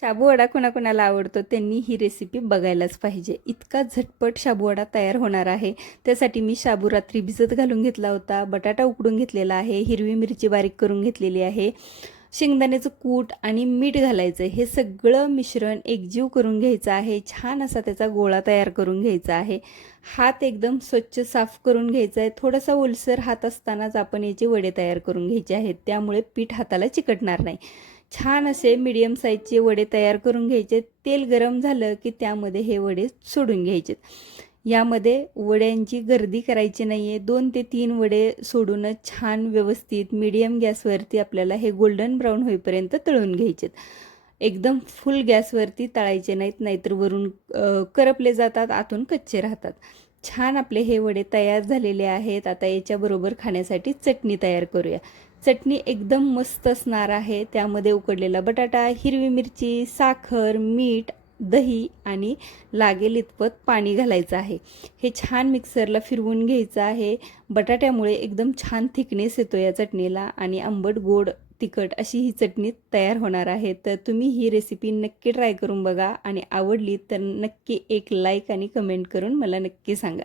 शाबूवडा कोणाकोणाला आवडतो त्यांनी ही रेसिपी बघायलाच पाहिजे. इतका झटपट शाबूवडा तयार होणार आहे. त्यासाठी मी शाबू रात्री भिजत घालून घेतला होता, बटाटा उकडून घेतलेला आहे, हिरवी मिरची बारीक करून घेतलेली आहे, शेंगदाण्याचं कूट आणि मीठ घालायचं. हे सगळं मिश्रण एकजीव करून घ्यायचं आहे. छान असा त्याचा गोळा तयार करून घ्यायचा आहे. हात एकदम स्वच्छ साफ करून घ्यायचा आहे. थोडासा ओलसर हात असतानाच आपण याचे वडे तयार करून घ्यायचे आहेत, त्यामुळे पीठ हाताला चिकटणार नाही. छान असे मीडियम साईजचे वडे तयार करून घ्यायचे. तेल गरम झालं की त्यामध्ये हे वडे सोडून घ्यायचे. यामध्ये वड्यांची गर्दी करायची नाही आहे. 2 ते 3 वडे सोडूनच छान व्यवस्थित मीडियम गॅसवरती आपल्याला हे गोल्डन ब्राऊन होईपर्यंत तळून घ्यायचे. एकदम फुल गॅसवरती तळायचे नाहीत, नाहीतर वरून करपले जातात, आतून कच्चे राहतात. छान आपले हे वडे तयार झालेले आहेत. आता याच्याबरोबर खाण्यासाठी चटणी तयार करूया. चटणी एकदम मस्त असणार आहे. त्यामध्ये उकडलेला बटाटा, हिरवी मिरची, साखर, मीठ, दही आणि लागेल इतपत पाणी घालायचं आहे. हे छान मिक्सरला फिरवून घ्यायचं आहे. बटाट्यामुळे एकदम छान थिकनेस येतो या चटणीला आणि आंबट गोड तिखट अशी ही चटणी तयार होणार आहे. तर तुम्ही ही रेसिपी नक्की ट्राय करून बघा आणि आवडली तर नक्की एक लाईक आणि कमेंट करून मला नक्की सांगा.